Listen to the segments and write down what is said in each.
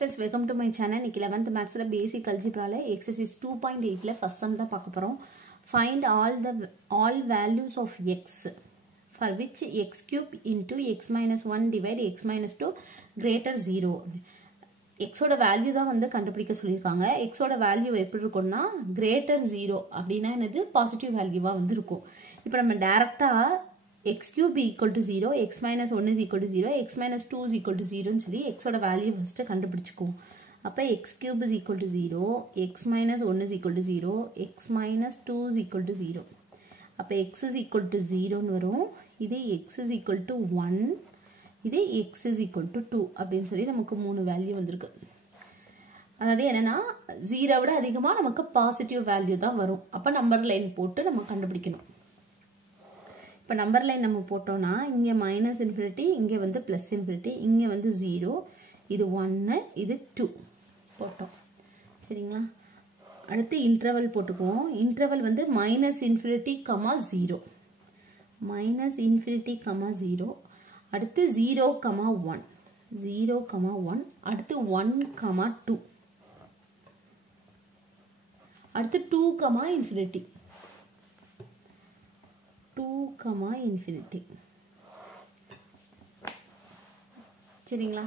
Friends, welcome to my channel. இன்னைக்கு 11th maths basic algebra exercise 2.8 first sum தான் பார்க்க போறோம். Find all values of x for which x cube into x minus 1 divide x minus 2 greater 0. x ஓட value தான் வந்து கண்டுபிடிக்க சொல்லிருக்காங்க. x ஓட வேல்யூ எப்படி இருக்கும்னா greater 0 அப்படினா என்னது பாசிட்டிவ் வேல்யூவா வந்து இருக்கும். இப்போ நம்ம டைரக்ட்டா x cube equal to 0, x minus 1 is equal to 0, x minus 2 is equal to 0 ன்னு சொல்லி x ஓட வேல்யூ ஃபர்ஸ்ட் கண்டுபிடிச்சுக்குவோம். அப்ப x cube is equal to 0, x minus 1 is equal to 0, x minus 2 is equal to 0. அப்ப x is equal to 0 ன்னு வரும். இது x is equal to 1, இது x is equal to 2 அப்படினு சொல்லி நமக்கு மூணு வேல்யூ வந்திருக்கு. அதாவது என்னன்னா 0 விட அதிகமா நமக்கு பாசிட்டிவ் வேல்யூ தான் வரும். அப்ப நம்பர் லைன் போட்டு நம்ம கண்டுபிடிக்கணும். இப்போ நம்பர் லைன் நம்ம போட்டோம்னா இங்கே மைனஸ் இன்ஃபினிட்டி, இங்கே வந்து ப்ளஸ் இன்ஃபினிட்டி, இங்கே வந்து 0, இது 1, இது 2 போட்டோம். சரிங்களா? அடுத்து இன்டர்வல் போட்டுக்குவோம். இன்டர்வல் வந்து minus infinity comma 0, minus infinity comma 0, அடுத்து 0 கமா 1, 0 கமா 1, அடுத்து 1 கமா 2, அடுத்து 2 கமா இன்ஃபினிட்டி, 2 comma infinity. சரிங்களா?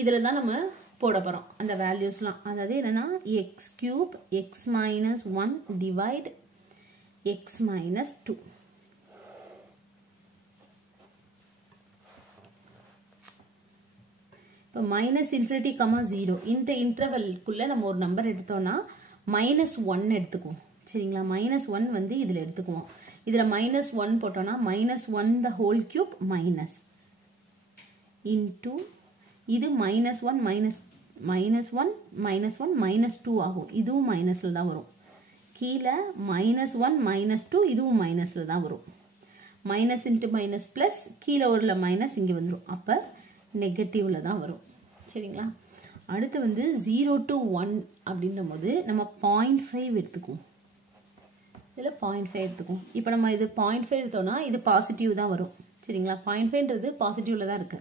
இதுல தான் நம்ம போட போறோம் அந்த வேல்யூஸ்லாம். அதாவது என்னன்னா x cube x minus 1 divide x minus 2. இப்போ மைனஸ் இன்ஃபினிட்டி கமா 0 இந்த இன்டர்வல்குள்ள நம்ம ஒரு நம்பர் எடுத்தோம்னா -1 எடுத்துக்குவோம். சரிங்களா? -1 வந்து இதுல எடுத்துக்குவோம். இதுல -1 போட்டோம்னா -1 the whole cube minus into இது -1 -2 ஆகும். இதுவும் மைனஸ்ல தான் வரும். கீழ -1 -2 இதுவும் மைனஸ்ல தான் வரும். மைனஸ் இன்டு மைனஸ் பிளஸ், கீழே உள்ள மைனஸ் இங்க வந்துடும். அப்ப நெகட்டிவ்ல தான் வரும். சரிங்களா? அடுத்து வந்து 0 to 1 அப்படின்ற போது நம்ம 0.5 எடுத்துக்குவோம். இதில் 0.5 எடுத்துக்கும். இப்போ நம்ம இது 0.5 எடுத்தோம்னா இது பாசிட்டிவ் தான் வரும். சரிங்களா? 0.5ன்றது பாசிட்டிவ்ல தான் இருக்கு.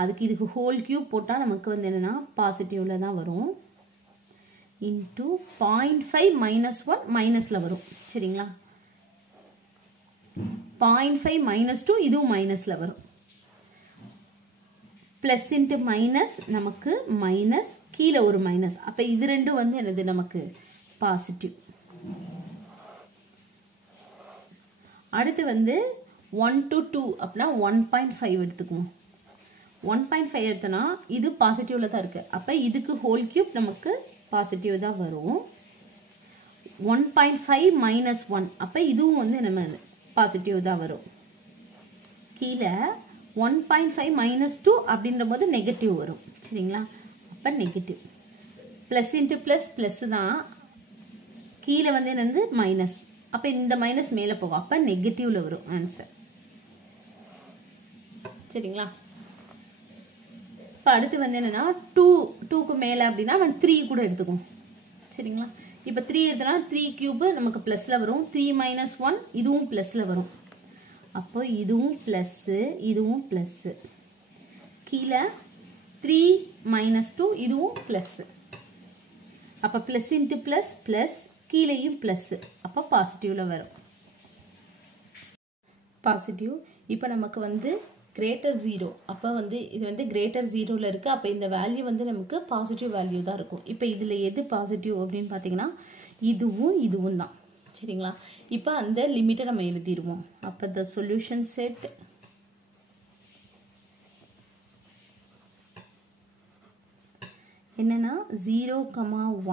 அதுக்கு இதுக்கு ஹோல் கியூப் போட்டால் நமக்கு வந்து என்னன்னா பாசிட்டிவ்ல தான் வரும். இன்டூ 0.5 -1 மைனஸ்ல வரும். சரிங்களா? 0.5 -2 இதுவும் மைனஸ்ல வரும். பிளஸ் இன்ட்டு மைனஸ் நமக்கு மைனஸ், கீழே ஒரு மைனஸ். அப்ப இது ரெண்டும் வந்து என்னது நமக்கு பாசிட்டிவ். அடுத்து வந்து 1 to 2 அப்படின்னா 1.5 எடுத்துக்குவோம். 1.5 எடுத்தோம்னா இது பாசிட்டிவ்ல தான் இருக்கு. அப்ப இதுக்கு ஹோல் கியூப் நமக்கு பாசிட்டிவ் தான் வரும். 1.5 -1 அப்ப இதுவும் வந்து நம்ம பாசிட்டிவ் தான் வரும். கீழே 1.5 -2 அப்படின்ற போது நெகட்டிவ் வரும். சரிங்களா? அப்ப negative. Plus into plus plus தான், கீழே வந்து என்னது மைனஸ். அப்ப இந்த மைனஸ் மேல போகும். அப்ப நெகட்டிவ்ல வரும் ஆன்சர். சரிங்களா? இப்ப அடுத்து வந்து என்னன்னா 2க்கு மேல அப்படின்னா 3 கூட எடுத்துக்கும். சரிங்களா? இப்ப 3 எடுத்தோம்னா 3 கியூப் நமக்கு பிளஸ்ல வரும். 3 -1 இதுவும் பிளஸ்ல வரும். அப்போ இதுவும் பிளஸ், இதுவும் பிளஸ். கீழே 3 -2 இதுவும் பிளஸ். அப்ப பிளஸ் இன்ட்டு பிளஸ் பிளஸ், கீழேயும் பிளஸ். அப்ப பாசிட்டிவ்ல வரும். பாசிட்டிவ். இப்ப நமக்கு வந்து கிரேட்டர் 0. அப்ப வந்து இது வந்து கிரேட்டர் 0ல இருக்கு. அப்ப இந்த வேல்யூ வந்து நமக்கு பாசிட்டிவ் வேல்யூ தான் இருக்கும். இப்ப இதுல எது பாசிட்டிவ் அப்படின்னு பாத்தீங்கன்னா இதுவும் இதுவும் தான். சரிங்களா? இப்ப அந்த லிமிட்டை நம்ம எழுதிடுவோம். அப்ப the solution set என்னன்னா 0,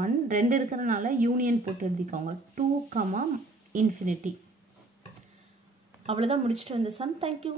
1 ரெண்டு இருக்கிறதுனால யூனியன் போட்டு எழுதிக்கோங்க. 2, ∞. அவ்வளவுதான் முடிச்சுட்டு வந்த சம். தேங்க்யூ.